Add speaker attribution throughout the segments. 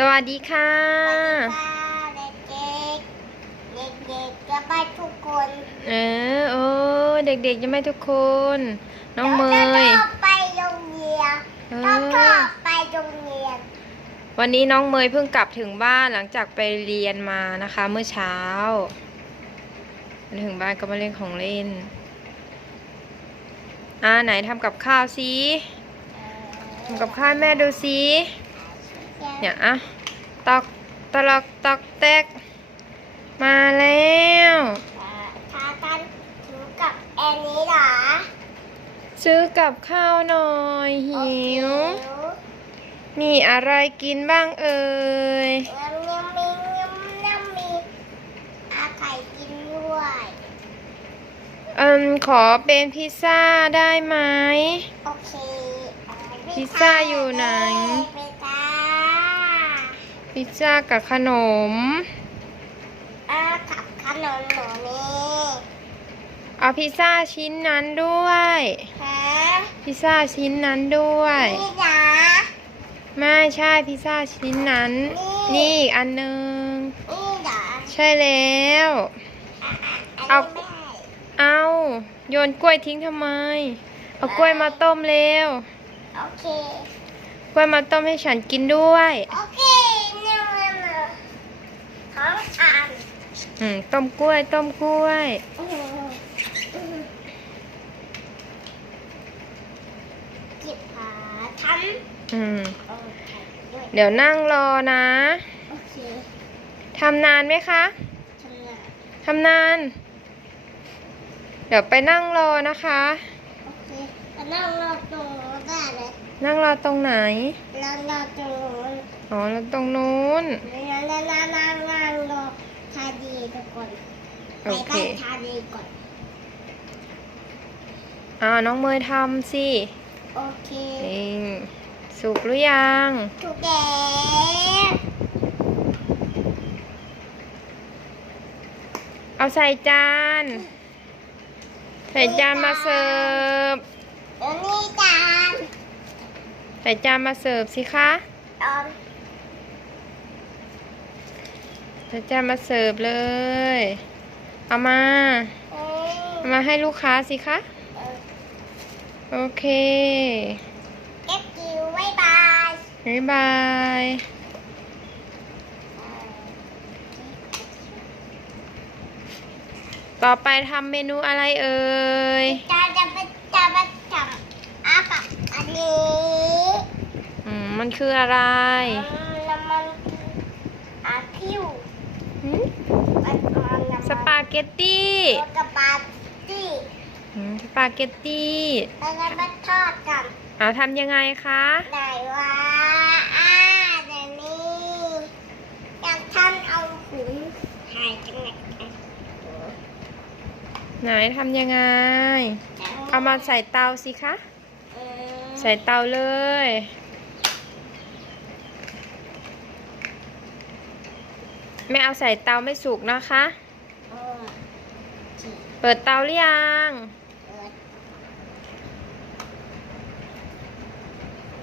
Speaker 1: สวัสดีค่ะ
Speaker 2: เด็กๆเด็กๆจะไปทุกคน
Speaker 1: เออโอ้เด็กๆยังไม่ทุกคน น้องเม
Speaker 2: แล้ว
Speaker 1: ย
Speaker 2: ก็ไปโรงเรียน
Speaker 1: เอ
Speaker 2: แล้วก็
Speaker 1: อ
Speaker 2: ไปโรงเรียน
Speaker 1: วันนี้น้องเมยเพิ่งกลับถึงบ้านหลังจากไปเรียนมานะคะ เมื่อเช้ามาถึงบ้านก็มาเล่นของเล่น อ่าไหนทำกับข้าวสิทำกับข้าวให้แม่ดูสิ เนี่ยอะตอกตะลอกตอกแตก มาแล้ว
Speaker 2: ทาทันถึงกับแอนนี้เหรอ
Speaker 1: ซื้อกับข้าวหน่อยหิว มีอะไรกินบ้างเอ่ย
Speaker 2: ยังยังมียังยังมีอาไข่กินด้วย
Speaker 1: อืมขอเป็นพิซซ่าได้ไหม
Speaker 2: โอเค
Speaker 1: พิซซ่าอยู่ไหน
Speaker 2: พิซซ่า
Speaker 1: พิซซ่ากับขนม
Speaker 2: อาขับขนมหนูนี่
Speaker 1: เอาพิซซ่าชิ้นนั้นด้วย
Speaker 2: ฮะ
Speaker 1: พิซซ่าชิ้นนั้นด้วย
Speaker 2: นี่นะ
Speaker 1: ไม่ใช่พิซซ่าชิ้นนั้น
Speaker 2: นี่
Speaker 1: นี่อีกอันหนึง
Speaker 2: นี่เหรอ
Speaker 1: ใช่แล้ว
Speaker 2: อะอะ
Speaker 1: เอา
Speaker 2: นนี้ไม่ให้
Speaker 1: เอาโยนกล้วยทิ้งทำไม เอากล้วยมาต้มเร็ว
Speaker 2: โอเค
Speaker 1: กล้วยมาต้มให้ฉันกินด้วย
Speaker 2: โอเคเนี่ยมันของอ่าน
Speaker 1: อืมต้มกล้วย ต้มกล้วย
Speaker 2: อื้อหืออื้อหือจิบขาท
Speaker 1: อืมำ
Speaker 2: โอเคด้วย
Speaker 1: เดี๋ยวนั่งรอนะ
Speaker 2: โอเค
Speaker 1: ทำนานไหมคะ
Speaker 2: ทำงาน
Speaker 1: ทำนาน เดี๋ยวไปนั่งรอนะคะ
Speaker 2: โอเคแล้วนั่งรอตรงนู้นได้เลย
Speaker 1: นั่งรอตรงไหน
Speaker 2: แล้วรอตรงนู้น
Speaker 1: อ๋อแล้วตรงนู้น
Speaker 2: แล้วนั่งนั่งนั่งนั่งรอ ชาดีทุกคนไป
Speaker 1: โอเค
Speaker 2: บ้านชาดีก่อน
Speaker 1: อ่าน้องเมยทำสิ
Speaker 2: โอเค
Speaker 1: เองสุกหรือยัง
Speaker 2: ถูกแล้ว
Speaker 1: เอาใส่จาน ใส่จานมาเสิร์ฟ
Speaker 2: แล้วนี่จาน
Speaker 1: ใส่จานมาเสิร์ฟสิคะ
Speaker 2: ตอน
Speaker 1: ใส่จานมาเสิร์ฟเลย เอามา
Speaker 2: เอ้ย
Speaker 1: เอามาให้ลูกค้าสิคะ
Speaker 2: เออ
Speaker 1: โอเค
Speaker 2: เก็บกิวบ๊ายบาย
Speaker 1: บ๊ายบายต่อไปทำเมนูอะไรเอ่ย
Speaker 2: จะจะไปจะไปทำอากับอันนี้
Speaker 1: อืมมันคืออะไร
Speaker 2: น้ำมันอาพิว
Speaker 1: หืม
Speaker 2: มันมันน้ำมัน
Speaker 1: สปาเกตตี้
Speaker 2: โรกระปาตี้
Speaker 1: อืมสปาเกตตี้
Speaker 2: แล้วก็มาทอดกัน
Speaker 1: เอาทำยังไงคะ
Speaker 2: ไหนวะอ่าเดี๋ยวนี้อยากท่านเอาขุนหายจังไหน
Speaker 1: ไหนทำยังไง เอามาใส่เตาสิคะ
Speaker 2: เออ
Speaker 1: ใส่เตาเลยไม่เอาใส่เตาไม่สุกนะคะ
Speaker 2: เออจี
Speaker 1: เปิดเตาหรือยัง
Speaker 2: เปิด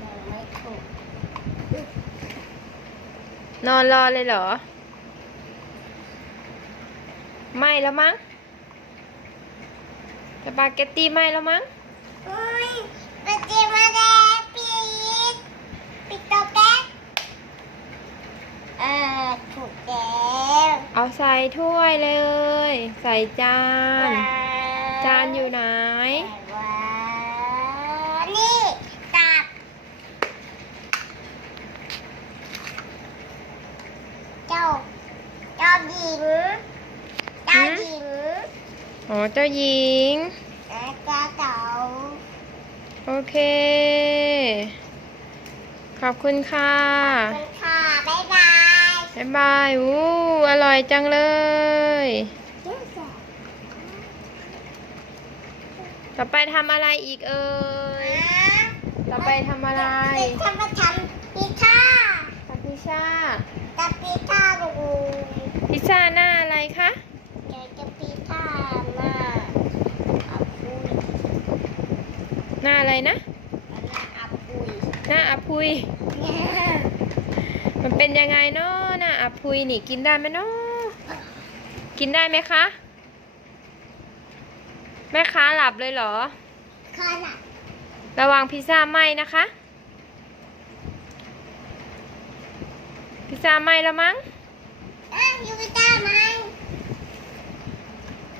Speaker 2: ยังไม่ถูก
Speaker 1: นอนรอเลยเหรอ ไม่แล้วมั้งสปาเกตตี้ไม่แล้วมั้ง
Speaker 2: อุ้ยปฏิมาแล้วปิดปิดโต๊ะแก๊สเออถูกแล้ว
Speaker 1: เอาใส่ถ้วยเลย ใส่จาน จานอยู่ไหน
Speaker 2: ว้านี่ตับ เจ้า เจ้าหญิง เจ้าหญิง
Speaker 1: อ๋อเจ้าหญิง
Speaker 2: และเจ้าเต่า
Speaker 1: โอเค ขอบคุณค่ะ
Speaker 2: เป็นค่ะ บ๊ายบาย
Speaker 1: บ๊ายบายอู้อร่อยจังเลย ต่อไปทำอะไรอีกเอ่ย ต่อไปทำอะไร
Speaker 2: จะมาทำพิซซ่า
Speaker 1: ทำพิซซ่า
Speaker 2: กับพิซซ่าดู
Speaker 1: พิซซ่าหน้าอะไรคะ
Speaker 2: เดี๋ยวจะพิซซ่ามาอับปุย
Speaker 1: หน้าอะไรนะ
Speaker 2: มาอับปุย
Speaker 1: หน้าอาพุย มันเป็นยังไงเนาะหน่ะอะพุยนี่กินได้ไหมเนาะกินได้ไหมคะ แม่ค้าหลับเลยเหรอ
Speaker 2: ขนาด
Speaker 1: ระวังพิซซ่าไหม้นะคะ พิซซ่าไหม้แล้วมั้ง
Speaker 2: อะยูวิต้าไหม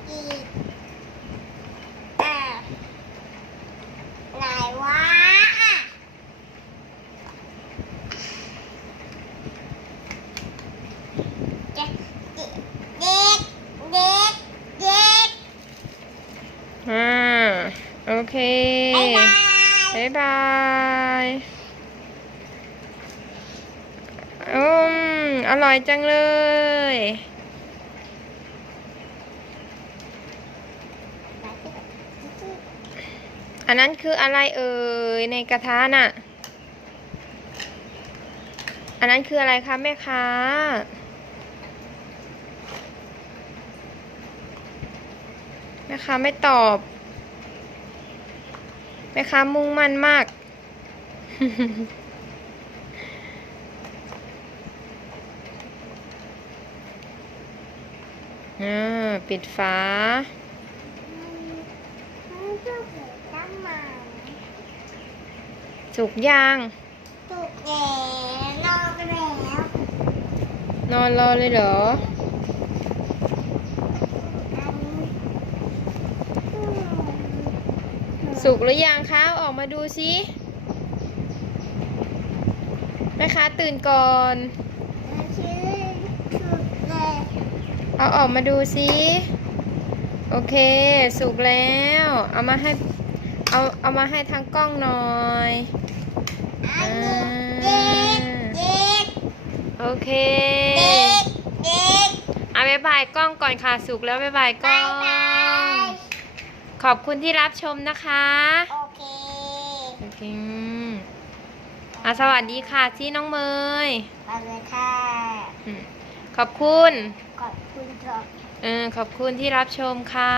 Speaker 2: อีกอะไหนวะอะเด็กเด็กเด็กเด็ก
Speaker 1: อ่า โอ เค
Speaker 2: บ๊ายบาย
Speaker 1: บ๊ายบายอืมอร่อยจังเลยอันนั้นคืออะไรเอ่ยในกระทะน่ะ อันนั้นคืออะไรคะแม่ค้า แม่ค้าไม่ตอบแม่ค้ามุ่งมั่นมากอ่าปิดฝาสุกยาง
Speaker 2: ถูกแย่นอนกันแล้ว
Speaker 1: นอนรอเลยเหรอ สุกหรือยังคะเอาออกมาดูสิแม่ค้าตื่นก่อน
Speaker 2: ชื่อถูกแย่
Speaker 1: เอาออกมาดูสิโอเค สุกแล้ว เอามาให้ เอาเอามาให้ทางกล้องหน่อย
Speaker 2: อันนี้เด็กเด็ก
Speaker 1: โอเค
Speaker 2: เด็กเด็ก
Speaker 1: เอาบ๊ายบายกล้องก่อนค่ะ สุกแล้วบ๊ายบายกล้
Speaker 2: บา
Speaker 1: อยง
Speaker 2: บาย
Speaker 1: ขอบคุณที่รับชมนะคะ
Speaker 2: โอเค
Speaker 1: โอเคอะสวัสดีค่ะที่น้องเมย
Speaker 2: สวัสดีค่ะ
Speaker 1: ขอบคุณ
Speaker 2: ขอบคุณชม
Speaker 1: เออขอบคุณที่รับชมค่ะ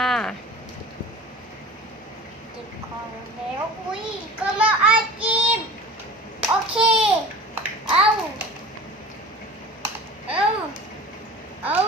Speaker 2: จิบคอแล้วอุ้ยก็มาอาจีบโอเค เอาเอาเอา